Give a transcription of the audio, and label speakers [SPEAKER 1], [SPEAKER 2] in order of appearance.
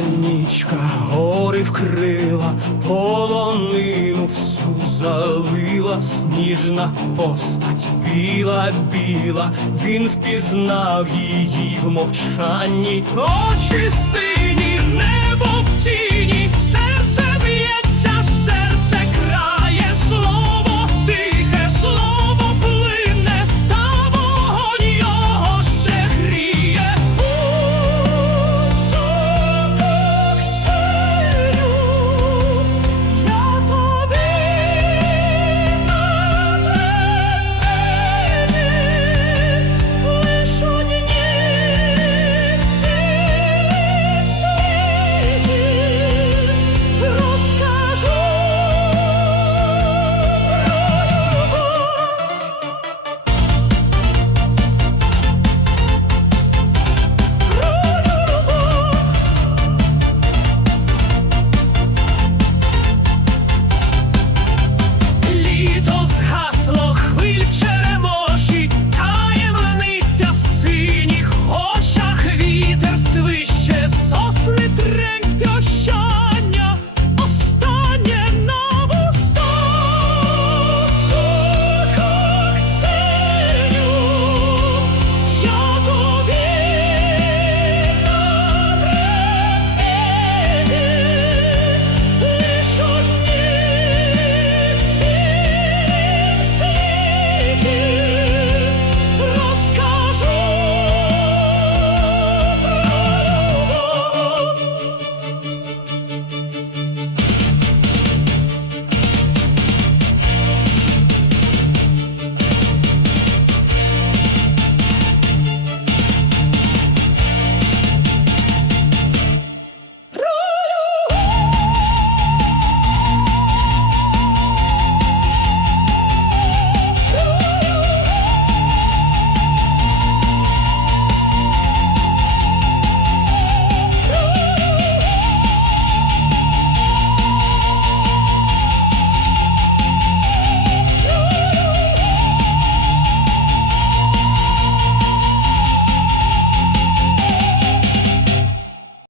[SPEAKER 1] нічка, гори вкрила, полонину всю залила, сніжна постать біла, біла, він впізнав її в мовчанні, очі сині небо в